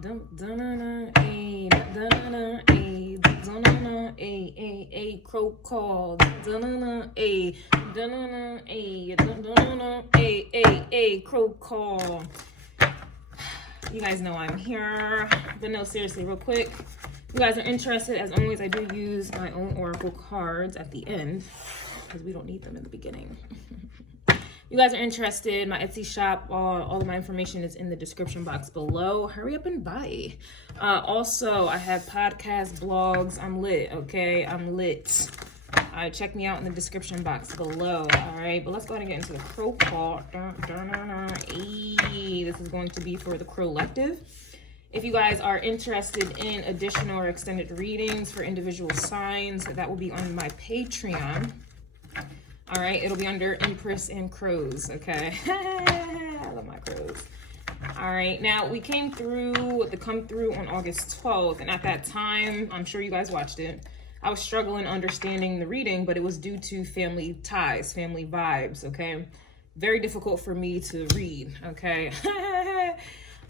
crow call, crow call. You guys know I'm here, but no, seriously, real quick. You guys are interested, as always, I do use my own oracle cards at the end because we don't need them in the beginning. You guys are interested, my Etsy shop, all of my information is in the description box below. Hurry up and buy. Also, I have podcasts, blogs. I'm lit, okay? I'm lit. All right, check me out in the description box below, all right? But let's go ahead and get into the crow call. This is going to be for the Collective. If you guys are interested in additional or extended readings for individual signs, that will be on my Patreon. All right, it'll be under Empress and Crows, okay? I love my crows. All right, now we came through the come through on August 12th, and at that time, I'm sure you guys watched it, I was struggling understanding the reading, but it was due to family ties, family vibes, okay? Very difficult for me to read, okay?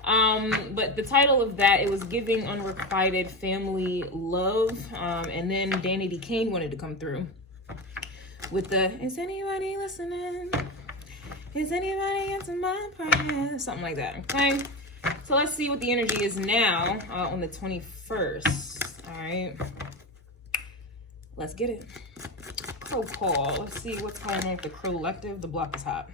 But the title of that, it was giving unrequited family love, and then Danny D. Kane wanted to come through with the, is anybody listening? Is anybody answering my prayer? Something like that, okay? So let's see what the energy is now on the 21st, all right? Let's get it. Crow call. Let's see what's going on with the Collective. The block is hot.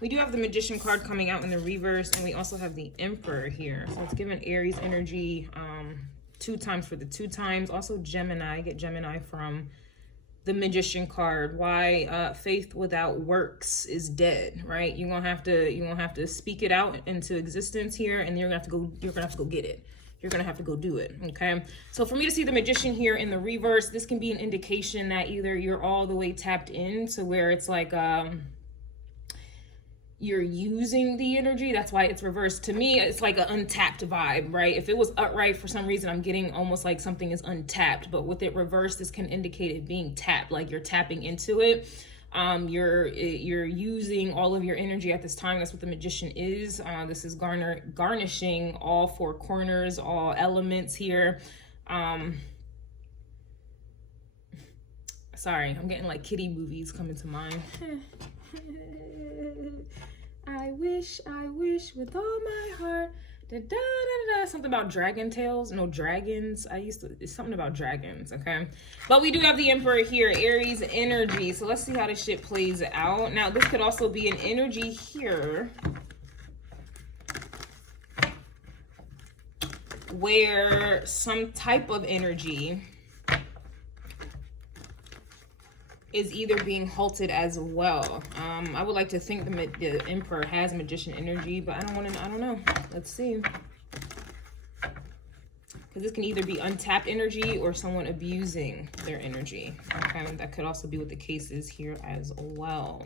We do have the Magician card coming out in the reverse, and we also have the Emperor here. So it's giving Aries energy 2 times for the 2 times. Also Gemini. Get Gemini from the Magician card. Why faith without works is dead, right? You're gonna have to speak it out into existence here, and you're gonna have to go get it. You're gonna have to go do it, okay? So for me to see the Magician here in the reverse, this can be an indication that either you're all the way tapped in to where it's like you're using the energy. That's why it's reversed. To me, it's like an untapped vibe, right? If it was upright, for some reason, I'm getting almost like something is untapped, but with it reversed, this can indicate it being tapped, like you're tapping into it. You're using all of your energy at this time. That's what the Magician is. This is garnishing all 4 corners, all elements here. Sorry, I'm getting like kitty movies coming to mind. I wish with all my heart. Da, da, da, da, da. Something about dragon tails. No, dragons. It's something about dragons, okay? But we do have the Emperor here, Aries energy. So let's see how this shit plays out. Now, this could also be an energy here where some type of energy is either being halted as well. I would like to think the Emperor has Magician energy, but I don't know. Let's see. Because this can either be untapped energy or someone abusing their energy. Okay, that could also be what the case is here as well.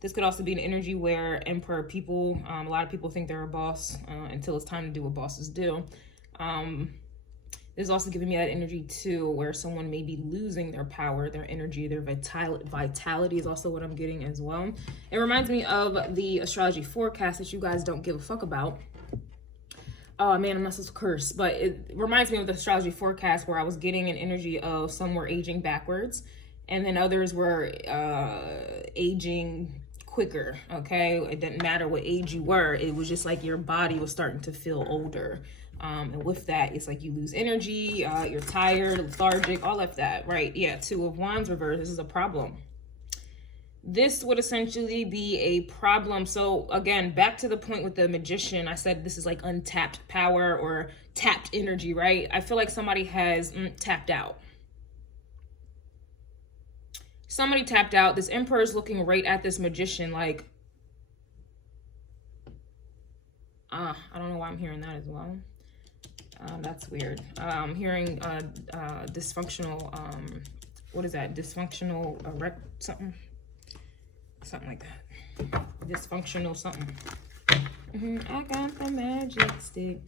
This could also be an energy where Emperor people, a lot of people think they're a boss until it's time to do what bosses do. This is also giving me that energy too, where someone may be losing their power, their energy, their vitality is also what I'm getting as well. It reminds me of the astrology forecast that you guys don't give a fuck about. Oh man, I'm not supposed to curse, but it reminds me of the astrology forecast where I was getting an energy of some were aging backwards, and then others were aging quicker, okay? It didn't matter what age you were, it was just like your body was starting to feel older. And with that, it's like you lose energy, you're tired, lethargic, all of that, right? Yeah, 2 of Wands reverse, this is a problem. This would essentially be a problem. So again, back to the point with the Magician, I said this is like untapped power or tapped energy, right? I feel like somebody has tapped out. Somebody tapped out. This Emperor is looking right at this Magician like, I don't know why I'm hearing that as well. That's weird. I'm hearing dysfunctional, what is that? Dysfunctional something like that. Dysfunctional something. I got the magic stick.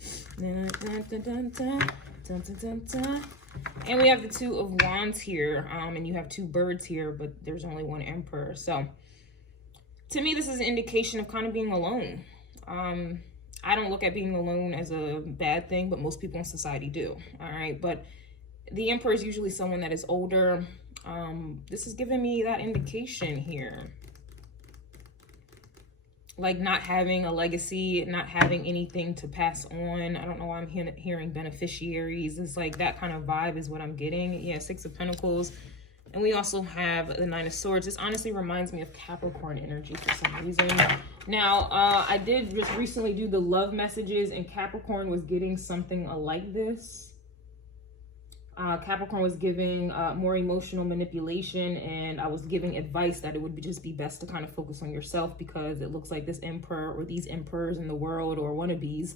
And we have the 2 of Wands here, and you have 2 birds here, but there's only 1 Emperor. So to me, this is an indication of kind of being alone. I don't look at being alone as a bad thing, but most people in society do. All right. But the Emperor is usually someone that is older. This is giving me that indication here. Like not having a legacy, not having anything to pass on. I don't know why I'm hearing beneficiaries. It's like that kind of vibe is what I'm getting. Yeah, Six of Pentacles. And we also have the Nine of Swords. This honestly reminds me of Capricorn energy for some reason. Now, I did just recently do the love messages, and Capricorn was getting something like this. Capricorn was giving more emotional manipulation, and I was giving advice that it would just be best to kind of focus on yourself, because it looks like this emperor or these emperors in the world or wannabes,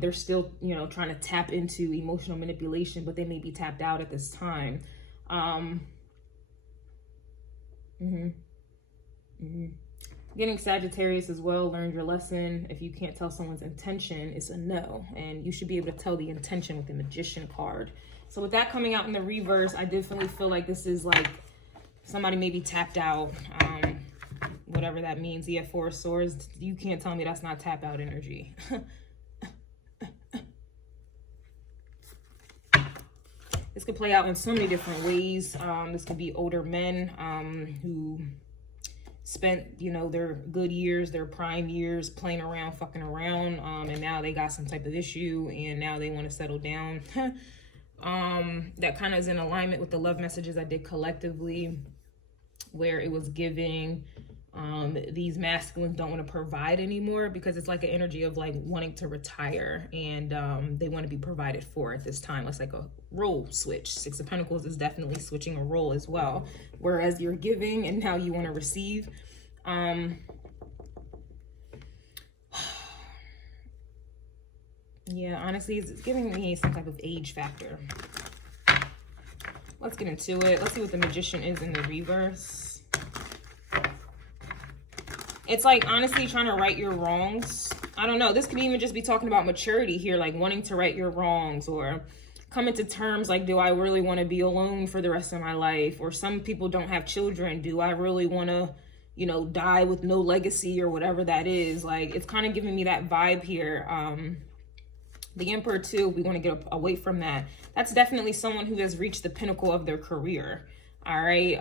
they're still, you know, trying to tap into emotional manipulation, but they may be tapped out at this time. Getting Sagittarius as well. Learned your lesson. If you can't tell someone's intention, it's a no, and you should be able to tell the intention with the Magician card. So with that coming out in the reverse, I definitely feel like this is like somebody maybe tapped out, whatever that means. Yeah, Four of Swords. You can't tell me that's not tap out energy. This could play out in so many different ways. This could be older men who spent, you know, their good years, their prime years playing around, fucking around, and now they got some type of issue and now they want to settle down. That kind of is in alignment with the love messages I did collectively, where it was giving these masculines don't want to provide anymore, because it's like an energy of like wanting to retire, and they want to be provided for at this time. It's like a role switch. Six of Pentacles is definitely switching a role as well, whereas you're giving and now you want to receive. Yeah, honestly, it's giving me some type of age factor. Let's get into it. Let's see what the Magician is in the reverse. It's like, honestly, trying to right your wrongs. I don't know. This could even just be talking about maturity here, like wanting to right your wrongs, or coming to terms like, do I really want to be alone for the rest of my life? Or some people don't have children. Do I really want to, you know, die with no legacy or whatever that is? Like, it's kind of giving me that vibe here. The Emperor too, we want to get away from that. That's definitely someone who has reached the pinnacle of their career. All right.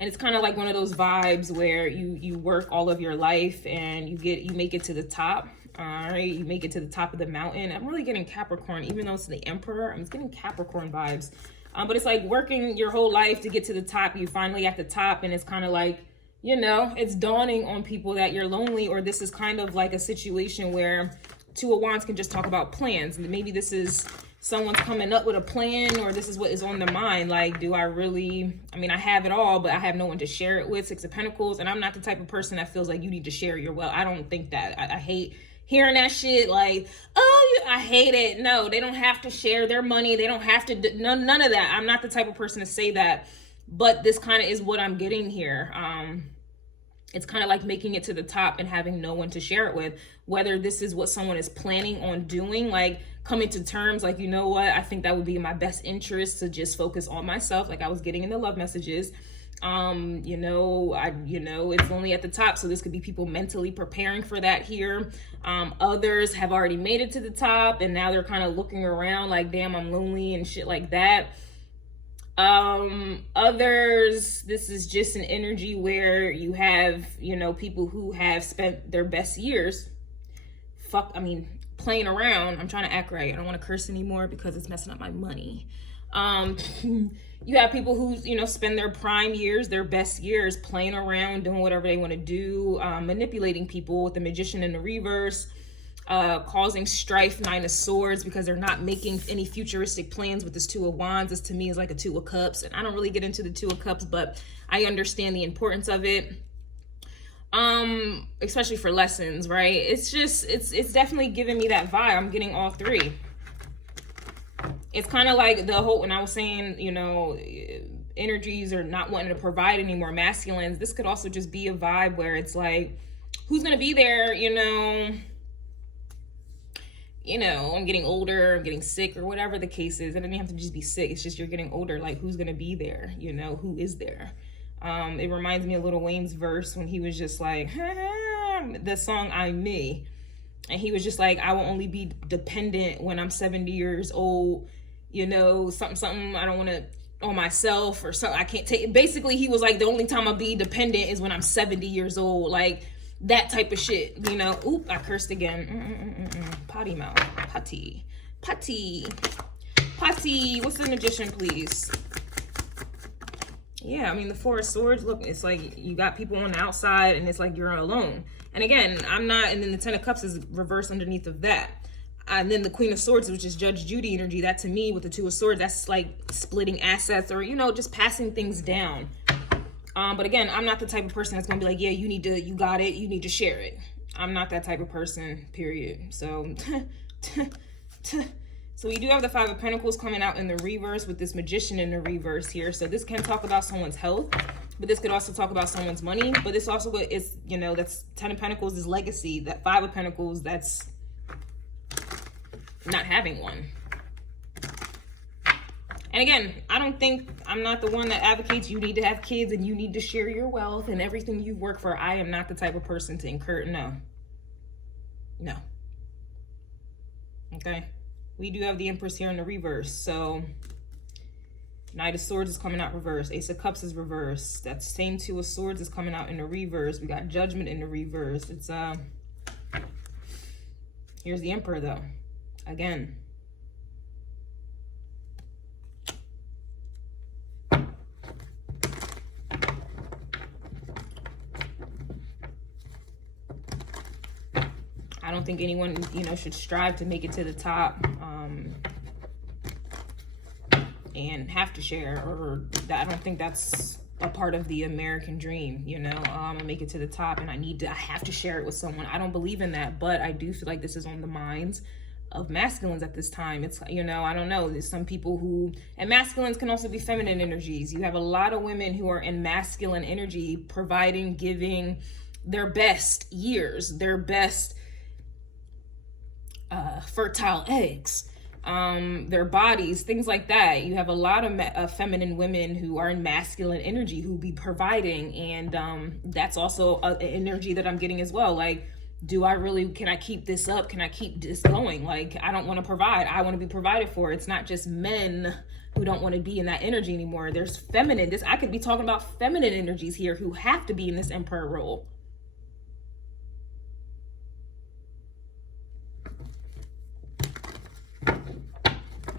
And it's kind of like one of those vibes where you work all of your life and you make it to the top. All right. You make it to the top of the mountain. I'm really getting Capricorn, even though it's the Emperor, I'm just getting Capricorn vibes. But it's like working your whole life to get to the top. You finally at the top, and it's kind of like, you know, it's dawning on people that you're lonely, or this is kind of like a situation where Two of Wands can just talk about plans. Maybe this is someone's coming up with a plan, or this is what is on their mind. Like, do I really, I mean, I have it all, but I have no one to share it with. Six of Pentacles. And I'm not the type of person that feels like you need to share your wealth. I don't think that. I hate hearing that shit. Like, oh, I hate it. No, they don't have to share their money. They don't have to, none of that. I'm not the type of person to say that. But this kind of is what I'm getting here. It's kind of like making it to the top and having no one to share it with. Whether this is what someone is planning on doing, like coming to terms, like, you know what, I think that would be in my best interest to just focus on myself, like I was getting in the love messages. You know, it's only at the top, so this could be people mentally preparing for that here. Others have already made it to the top, and now they're kind of looking around like, damn, I'm lonely and shit like that. Others, this is just an energy where you have, you know, people who have spent their best years playing around. I'm trying to act right. I don't want to curse anymore because it's messing up my money. You have people who, you know, spend their prime years, their best years playing around, doing whatever they want to do, manipulating people with the Magician in the reverse. Causing strife, Nine of Swords, because they're not making any futuristic plans with this Two of Wands. This to me is like a Two of Cups, and I don't really get into the Two of Cups, but I understand the importance of it, especially for lessons, right? It's just, it's definitely giving me that vibe. I'm getting all three. It's kind of like the whole, when I was saying, you know, energies are not wanting to provide anymore, masculines. This could also just be a vibe where it's like, who's going to be there, you know, I'm getting older, I'm getting sick, or whatever the case is. It doesn't have to just be sick. It's just you're getting older. Like, who's going to be there? You know, who is there? It reminds me of Lil Wayne's verse when he was just like, the song I'm Me. And he was just like, I will only be dependent when I'm 70 years old, you know, something I don't want to, on myself or something. I can't take, basically he was like, the only time I'll be dependent is when I'm 70 years old. Like that type of shit, you know. Oop, I cursed again. Potty mouth, potty. What's the magician, please? Yeah, I mean, the Four of Swords, look, it's like you got people on the outside and it's like you're alone. And again, I'm not, and then the Ten of Cups is reversed underneath of that. And then the Queen of Swords, which is Judge Judy energy, that to me with the Two of Swords, that's like splitting assets or, you know, just passing things down. But again, I'm not the type of person that's gonna be like, yeah, you got it, you need to share it. I'm not that type of person, period. So, so we do have the Five of Pentacles coming out in the reverse with this Magician in the reverse here. So this can talk about someone's health, but this could also talk about someone's money. But this also is, you know, that's Ten of Pentacles is legacy. That Five of Pentacles, that's not having one. And again, I'm not the one that advocates you need to have kids and you need to share your wealth and everything you've worked for. I am not the type of person to encourage, no. Okay. We do have the Empress here in the reverse. So Knight of Swords is coming out reverse. Ace of Cups is reverse. That same Two of Swords is coming out in the reverse. We got Judgment in the reverse. It's here's the Emperor though. Again. I don't think anyone, you know, should strive to make it to the top and have to share, or I don't think that's a part of the American dream, you know. Make it to the top and I have to share it with someone. I don't believe in that, but I do feel like this is on the minds of masculines at this time. It's, you know, I don't know, there's some people who, and masculines can also be feminine energies. You have a lot of women who are in masculine energy, providing, giving their best years, their best fertile eggs, their bodies, things like that. You have a lot of feminine women who are in masculine energy who be providing, and that's also an energy that I'm getting as well. Like, can I keep this up? Can I keep this going? Like, I don't want to provide, I want to be provided for. It's not just men who don't want to be in that energy anymore. There's feminine, I could be talking about feminine energies here who have to be in this Emperor role.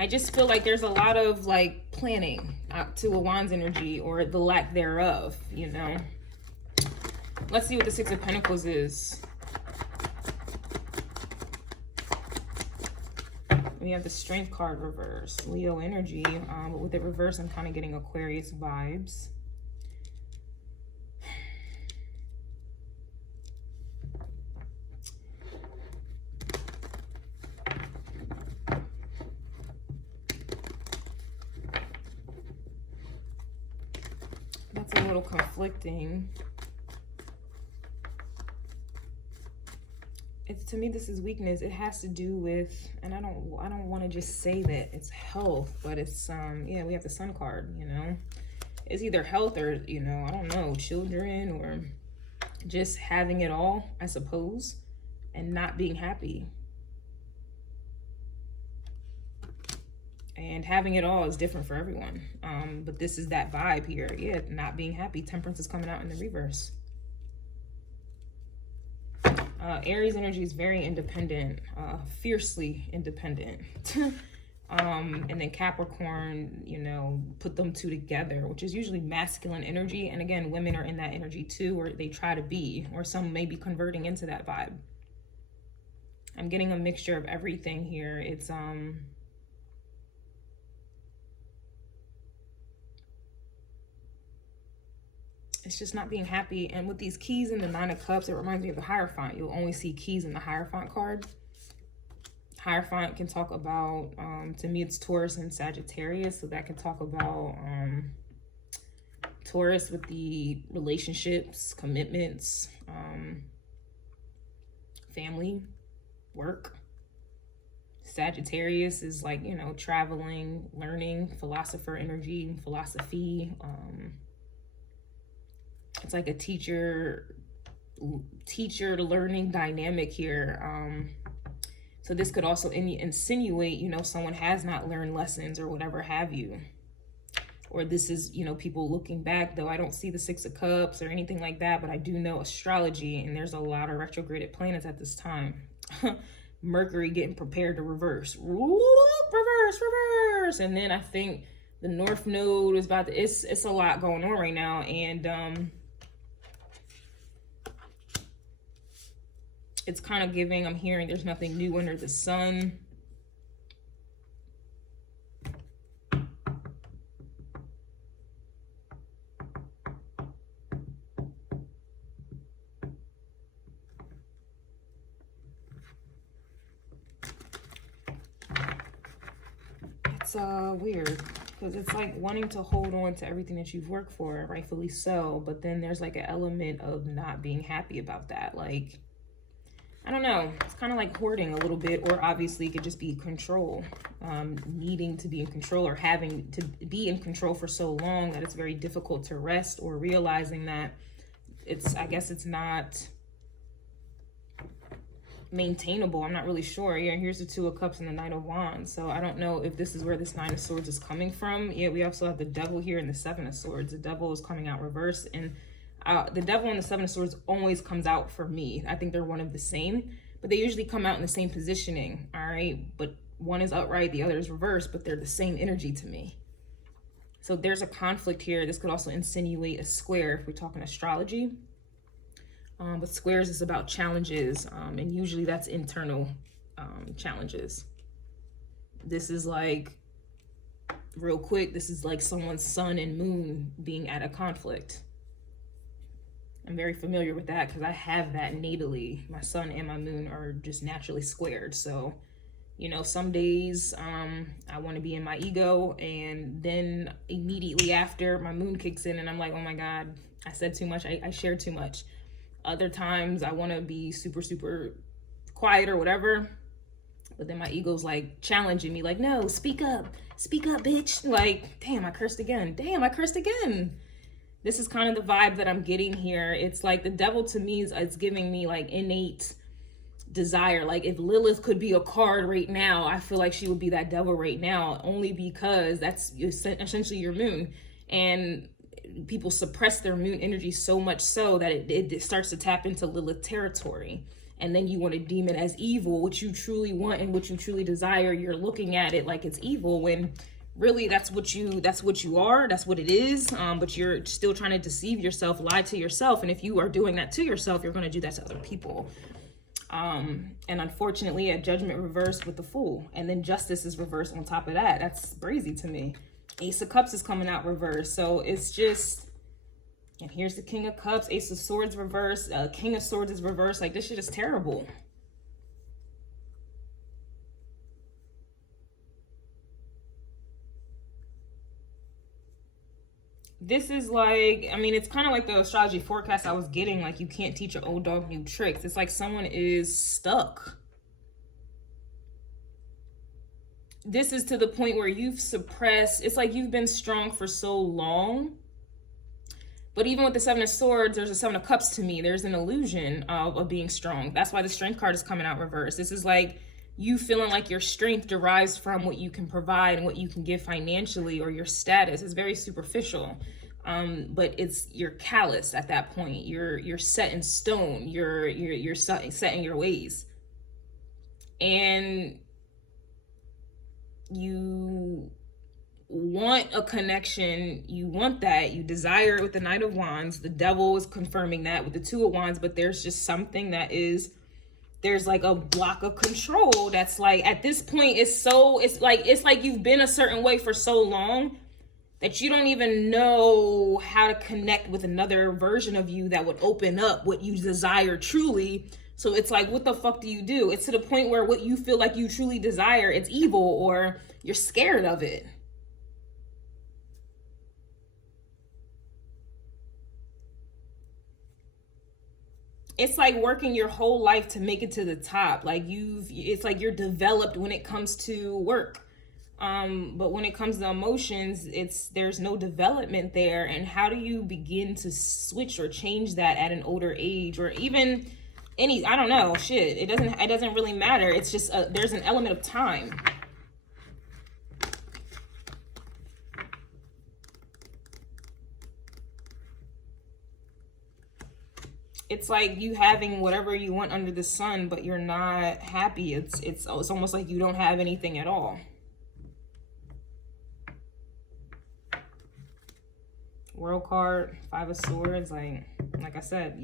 I just feel like there's a lot of like planning out to a Wands energy, or the lack thereof, you know. Let's see what the Six of Pentacles is. We have the Strength card reverse, Leo energy, but with it reverse, I'm kind of getting Aquarius vibes. That's a little conflicting. To me, this is weakness. It has to do with, and I don't want to just say that it's health, but it's yeah, we have the Sun card, you know. It's either health or, you know, I don't know, children, or just having it all, I suppose, and not being happy. And having it all is different for everyone. But this is that vibe here. Yeah, not being happy. Temperance is coming out in the reverse. Aries energy is very independent, fiercely independent. And then Capricorn, you know, put them two together, which is usually masculine energy. And again, women are in that energy too, or they try to be, or some may be converting into that vibe. I'm getting a mixture of everything here. It's just not being happy. And with these keys in the Nine of Cups, it reminds me of the Hierophant. You'll only see keys in the Hierophant card. Hierophant can talk about, to me, it's Taurus and Sagittarius. So that can talk about Taurus with the relationships, commitments, family, work. Sagittarius is like, you know, traveling, learning, philosopher energy, philosophy. It's like a teacher teacher learning dynamic here. So this could also insinuate, you know, someone has not learned lessons or whatever have you. Or this is, you know, people looking back, though I don't see the Six of Cups or anything like that, but I do know astrology, and there's a lot of retrograded planets at this time. Mercury getting prepared to reverse. Reverse. And then I think the North Node is about to, it's a lot going on right now. And it's kind of giving, I'm hearing there's nothing new under the sun. It's weird, because it's like wanting to hold on to everything that you've worked for, rightfully so, but then there's like an element of not being happy about that. Like, I don't know, it's kind of like hoarding a little bit, or obviously it could just be control, needing to be in control, or having to be in control for so long that it's very difficult to rest, or realizing that it's, I guess it's not maintainable. I'm not really sure. Yeah, here's the Two of Cups and the Knight of Wands. So I don't know if this is where this Nine of Swords is coming from. Yeah, we also have the Devil here and the Seven of Swords. The Devil is coming out reversed, and the Devil and the Seven of Swords always comes out for me. I think they're one of the same, but they usually come out in the same positioning. All right, but one is upright, the other is reversed, but they're the same energy to me. So there's a conflict here. This could also insinuate a square if we're talking astrology. But squares is about challenges, and usually that's internal challenges. This is like, real quick, this is like someone's sun and moon being at a conflict. I'm very familiar with that because I have that natally. My sun and my moon are just naturally squared. So, you know, some days I want to be in my ego, and then immediately after my moon kicks in and I'm like, oh my God, I said too much, I shared too much. Other times I want to be super, super quiet or whatever, but then my ego's like challenging me, like, no, speak up, bitch. Like, damn, I cursed again. Damn, I cursed again. This is kind of the vibe that I'm getting here. It's like the Devil to me is, it's giving me like innate desire. Like if Lilith could be a card right now, I feel like she would be that Devil right now, only because that's essentially your moon. And people suppress their moon energy so much so that it starts to tap into Lilith territory. And then you want to deem it as evil, what you truly want and what you truly desire. You're looking at it like it's evil, when really that's what you are, that's what it is. But you're still trying to deceive yourself, lie to yourself. And if you are doing that to yourself, you're going to do that to other people. And unfortunately, a Judgment reversed with the Fool, and then Justice is reversed on top of that. That's crazy to me. Ace of Cups is coming out reversed. So it's just, and here's the King of Cups, Ace of Swords reversed, King of Swords is reversed. Like, this shit is terrible. This is like, I mean, it's kind of like the astrology forecast I was getting, like, you can't teach an old dog new tricks. It's like someone is stuck. This is to the point where you've suppressed, it's like you've been strong for so long. But even with the Seven of Swords, there's a Seven of Cups to me. There's an illusion of being strong. That's why the Strength card is coming out reversed. This is like you feeling like your strength derives from what you can provide and what you can give financially, or your status. It's very superficial. But you're callous at that point. You're set in stone. You're set in your ways. And you want a connection, you want that, you desire it with the Knight of Wands. The Devil is confirming that with the Two of Wands, but there's just something that is, there's like a block of control that's like, at this point, it's like you've been a certain way for so long that you don't even know how to connect with another version of you that would open up what you desire truly. So it's like, what the fuck do you do? It's to the point where what you feel like you truly desire, it's evil, or you're scared of it. It's like working your whole life to make it to the top. Like it's like you're developed when it comes to work. But when it comes to emotions, there's no development there. And how do you begin to switch or change that at an older age, or even I don't know, shit. It doesn't really matter. It's just there's an element of time. It's like you having whatever you want under the sun, but you're not happy. It's almost like you don't have anything at all. World card, 5 of Swords. Like I said,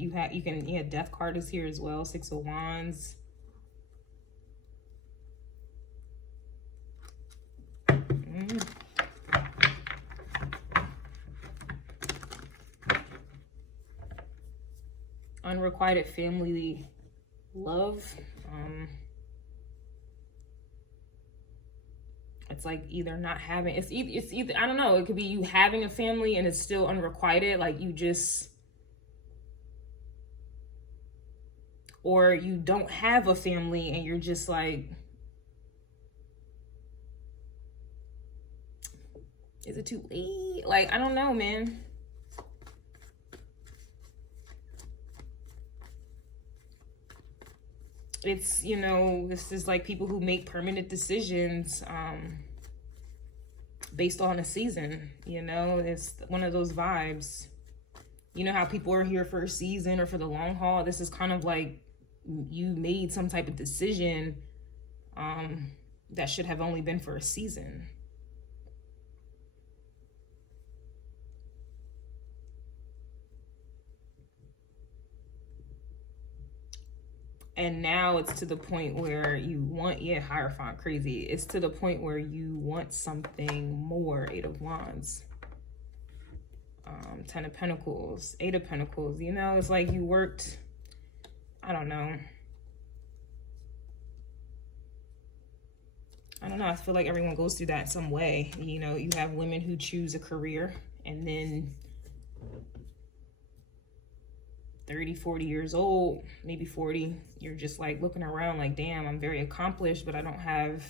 Death card is here as well. 6 of Wands. Unrequited family love. It's like either not having, it's either, I don't know, it could be you having a family and it's still unrequited, like you just, or you don't have a family and you're just like, is it too late? Like, I don't know, man. It's, you know, this is like people who make permanent decisions based on a season, you know, it's one of those vibes. You know how people are here for a season or for the long haul? This is kind of like you made some type of decision that should have only been for a season. And now it's to the point where you want, Hierophant, crazy. It's to the point where you want something more. 8 of Wands. 10 of Pentacles. 8 of Pentacles. You know, it's like you worked, I don't know. I feel like everyone goes through that some way. You know, you have women who choose a career and then 30, 40 years old, maybe 40, you're just like looking around like, damn, I'm very accomplished, but I don't have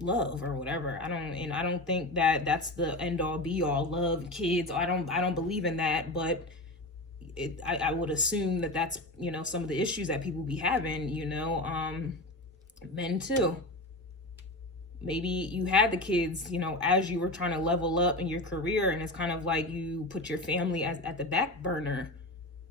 love or whatever. I don't think that that's the end all be all. Love, kids, I don't believe in that, but I would assume that that's, you know, some of the issues that people be having, you know, men too. Maybe you had the kids, you know, as you were trying to level up in your career, and it's kind of like you put your family at the back burner.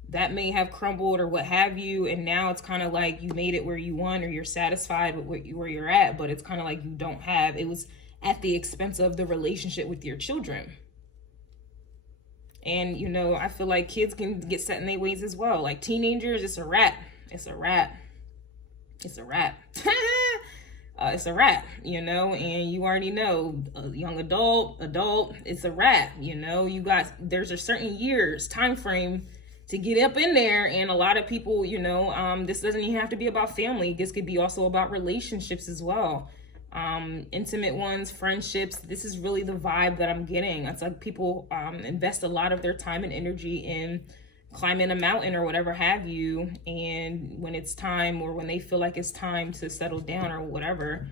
That may have crumbled or what have you, and now it's kind of like you made it where you want, or you're satisfied with where you're at, but it's kind of like you don't have. It was at the expense of the relationship with your children. And, you know, I feel like kids can get set in their ways as well. Like teenagers, it's a wrap. It's a wrap. It's a wrap. It's a wrap, you know, and you already know, young adult, it's a wrap, you know. There's a certain time frame to get up in there, and a lot of people, you know, this doesn't even have to be about family. This could be also about relationships as well. Intimate ones, friendships. This is really the vibe that I'm getting. It's like people invest a lot of their time and energy in climbing a mountain or whatever have you, and when it's time, or when they feel like it's time to settle down or whatever,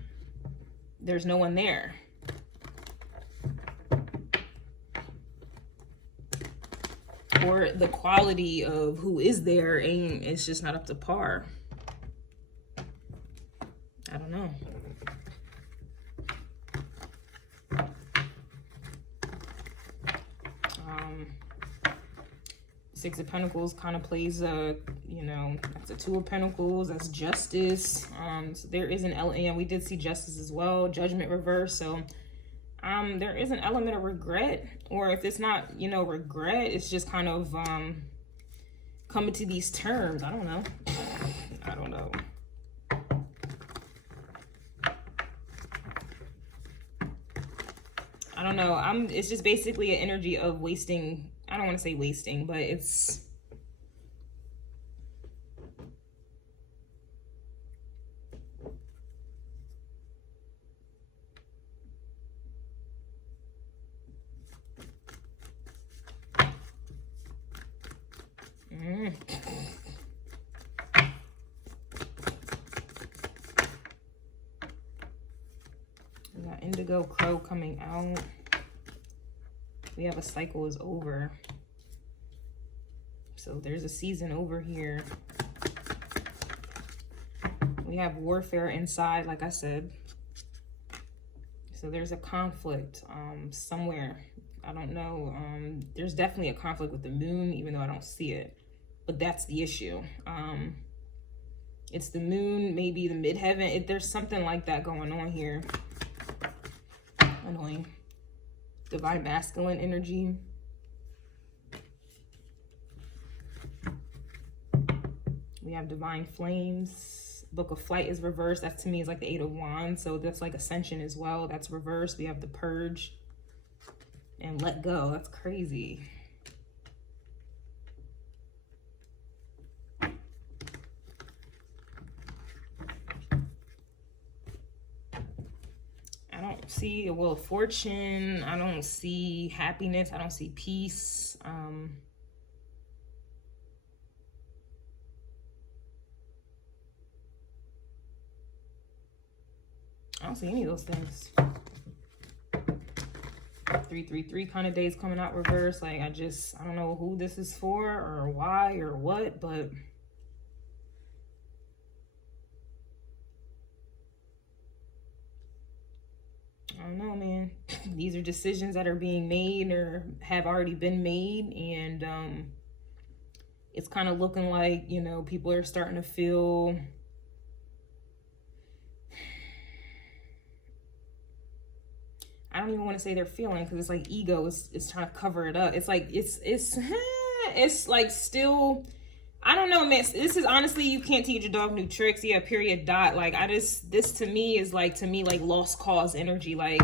there's no one there. Or the quality of who is there, and it's just not up to par. I don't know. Six of Pentacles kind of plays you know, that's a 2 of Pentacles, that's Justice. So there is an element, we did see Justice as well, Judgment reverse. So there is an element of regret, or if it's not, you know, regret, it's just kind of coming to these terms. I don't know. I don't know. I don't know. It's just basically an energy of wasting. I don't want to say wasting, but it's got indigo crow coming out. We have a cycle is over. So there's a season over here. We have warfare inside, like I said. So there's a conflict somewhere. I don't know. There's definitely a conflict with the moon, even though I don't see it. But that's the issue. It's the moon, maybe the midheaven. There's something like that going on here. Annoying. Divine masculine energy. We have divine flames. Book of flight is reversed. That to me is like the 8 of wands. So that's like ascension as well. That's reversed. We have the purge and let go. That's crazy. I don't see a wheel of fortune. I don't see happiness. I don't see peace. I don't see any of those things. 333 kind of days coming out reverse. Like, I don't know who this is for or why or what, but I don't know, man. These are decisions that are being made or have already been made, and it's kind of looking like, you know, people are starting to feel I don't even want to say they're feeling, because it's like ego is trying to cover it up. It's like it's like still, I don't know, man. This is honestly, you can't teach a dog new tricks. Yeah, period, dot. Like, this to me is like, lost cause energy. Like,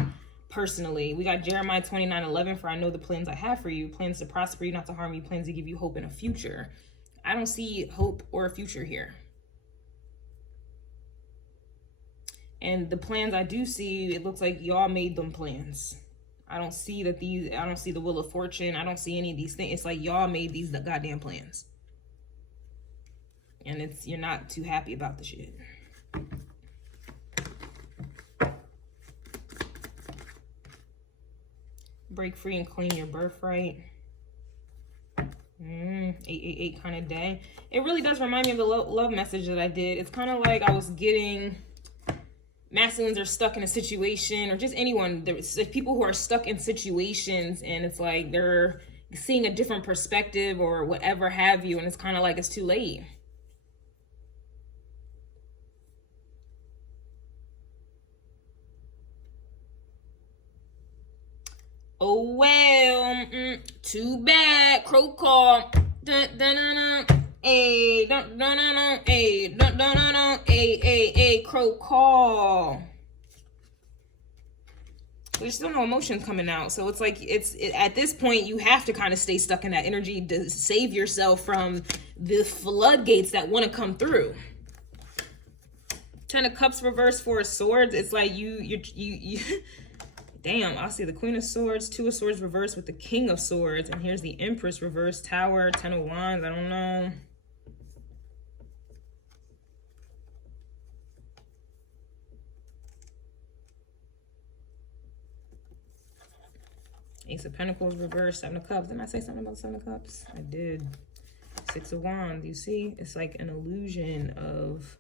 personally, we got Jeremiah 29:11, for I know the plans I have for you, plans to prosper you, not to harm you, plans to give you hope in a future. I don't see hope or a future here. And the plans I do see, it looks like y'all made them plans. I don't see that I don't see the wheel of fortune. I don't see any of these things. It's like y'all made these goddamn plans. And you're not too happy about the shit. Break free and claim your birthright. 888 kind of day. It really does remind me of the love message that I did. It's kind of like I was getting... Masculines are stuck in a situation, or just anyone. There's like people who are stuck in situations, and it's like they're seeing a different perspective or whatever have you, and it's kind of like it's too late. Oh well, too bad. Crow call. Dun, dun, dun, dun. Hey, dun, dun, dun, dun. Hey, dun, dun, dun, dun. Hey, crow call. There's still no emotions coming out, so it's like at this point you have to kind of stay stuck in that energy to save yourself from the floodgates that want to come through. 10 of Cups reverse, 4 of Swords. It's like you damn, I'll see the Queen of Swords, 2 of Swords reverse with the King of Swords, and here's the Empress reverse, Tower, 10 of Wands. I don't know. Ace of Pentacles reverse, 7 of Cups. Didn't I say something about 7 of Cups? I did. 6 of Wands. You see, it's like an illusion of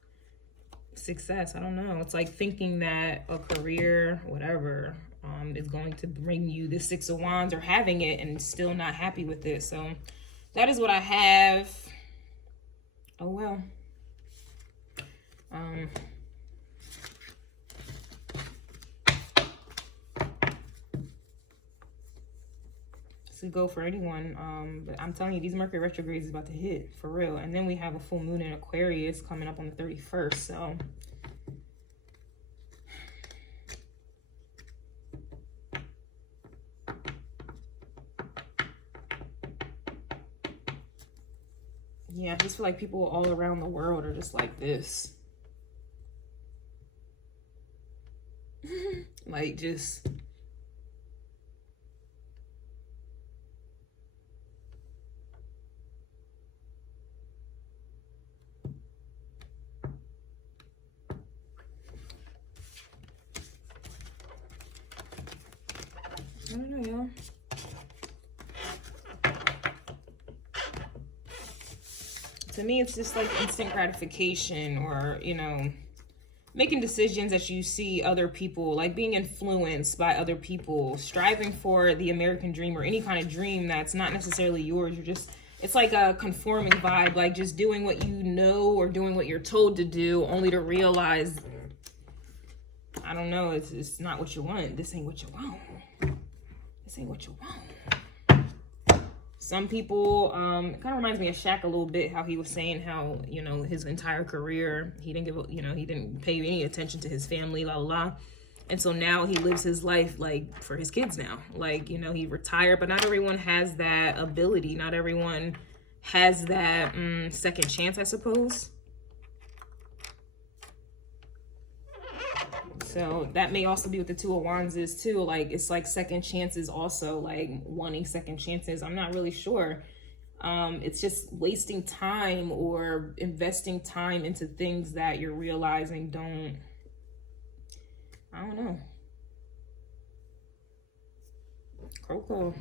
success. I don't know. It's like thinking that a career, whatever, is going to bring you the 6 of Wands, or having it and still not happy with it. So that is what I have. Oh well. Go for anyone, but I'm telling you, these Mercury retrogrades is about to hit for real. And then we have a full moon in Aquarius coming up on the 31st, so yeah, I just feel like people all around the world are just like this. Like, just don't know, y'all. To me, it's just like instant gratification, or, you know, making decisions that you see other people, like being influenced by other people, striving for the American dream or any kind of dream that's not necessarily yours. You're just, it's like a conforming vibe, like just doing what you know or doing what you're told to do, only to realize, I don't know, it's not what you want. This ain't what you want. This ain't what you want. Some people, it kind of reminds me of Shaq a little bit, how he was saying how, you know, his entire career, he didn't give, you know, he didn't pay any attention to his family, la la la. And so now he lives his life like for his kids now. Like, you know, he retired, but not everyone has that ability. Not everyone has that second chance, I suppose. So that may also be what the Two of Wands is too. Like, it's like second chances also, like wanting second chances. I'm not really sure. It's just wasting time or investing time into things that you're realizing don't, I don't know. Coco.